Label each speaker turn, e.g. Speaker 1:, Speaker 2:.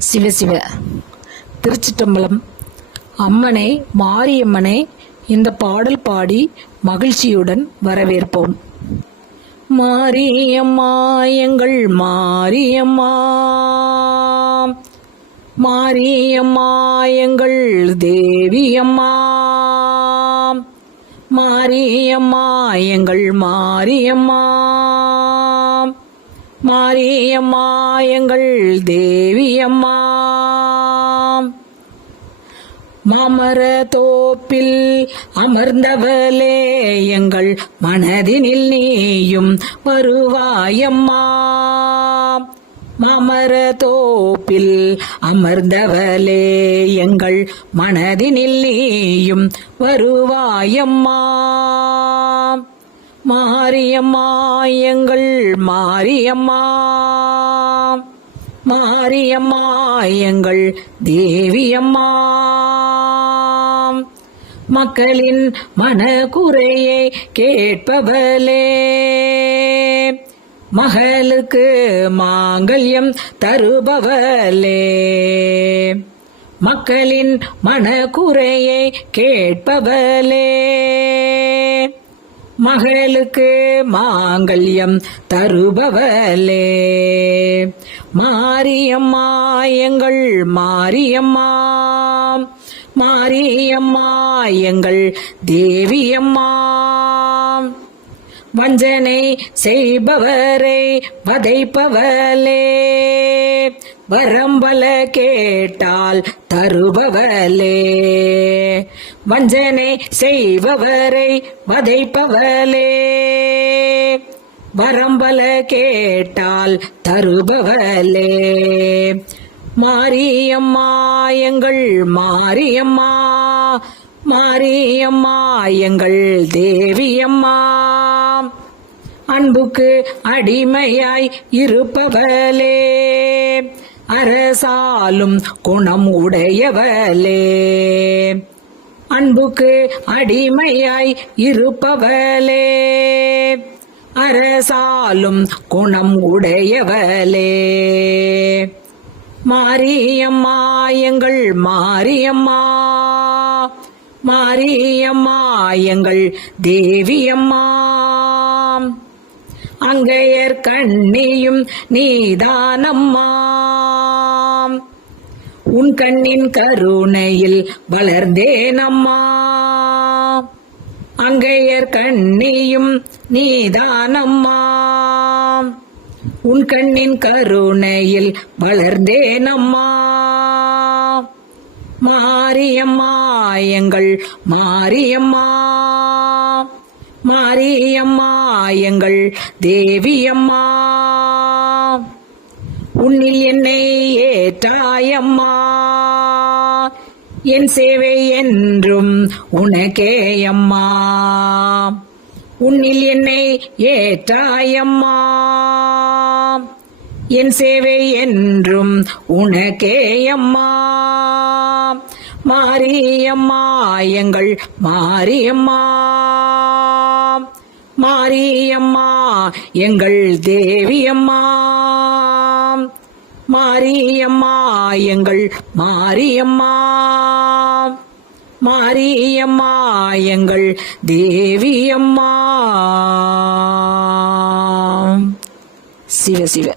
Speaker 1: சிவ சிவ. திருச்சிட்டம்பலம் அம்மனை மாரியம்மனை இந்த பாடல் பாடி மகிழ்ச்சியுடன் வரவேற்போம். மாரியம்மா எங்கள் மாரியம்மா. மாரியம்மா எங்கள் தேவியம்மா. மாரியம்மா எங்கள் மாரியம்மா. மாரியம்மா எங்கள் தேவியம்மா. மாமர தோப்பில் அமர்ந்தவளே எங்கள் மனதினில் நீயும் வருவாயம்மா. மாமர தோப்பில் அமர்ந்தவளே எங்கள் மனதினில் நீயும் வருவாயம்மா. மாரியம்மா எங்கள் மாரியம்மா. மாரியம்மா எங்கள் தேவியம்மா மக்களின் மனக்குறையை கேட்பவளே. மகளுக்கு மாங்கல்யம் தருபவளே. மக்களின் மனக்குறையை கேட்பவளே. மகளுக்கு மாங்கல்யம் தருபவலே மாரியம்மா எங்கள் மாரியம்மா. மாரியம்மா எங்கள் தேவியம்மா. வஞ்சனை செய்பவரை வதைப்பவலே வரம்பல கேட்டால் தருபவலே வஞ்சனை செய்பவரை வதைப்பவலே வரம்பல கேட்டால் தருபவலே மாரியம்மா எங்கள் மாரியம்மா. மாரியம்மா எங்கள் தேவியம்மா. அன்புக்கு அடிமையாய் இருப்பவளே. அரசாலும் குணம் உடையவளே. அன்புக்கு அடிமையாய் இருப்பவளே. அரசாலும் குணம் உடையவளே. மாரியம்மா எங்கள் மாரியம்மா. மாரியம்மா எங்கள் தேவியம்மா. அங்கையர் கண்ணியும் நீதானம்மா. உன் கண்ணின் கருணையில் வளர்ந்தேனம்மா. அங்கையர் கண்ணியும் நீதானம்மா. உன் கண்ணின் கருணையில் வளர்ந்தேனம்மா. மாரியம்மா எங்கள் மாரியம்மா. மாரியம்மா எங்கள் தேவியம்மா. உன்னில் என்னை ஏற்றாயம்மா என் சேவை என்றும் உனக்கேயம்மா. உன்னில் என்னை ஏற்றாயம்மா என் சேவை என்றும் உனக்கேயம்மா. மாரியம்மா எங்கள் மாரியம்மா. மாரியம்மா எங்கள் தேவியம்மா. மாரியம்மா எங்கள் மாரியம்மா. மாரியம்மா எங்கள் தேவியம்மா. சிவ சிவ.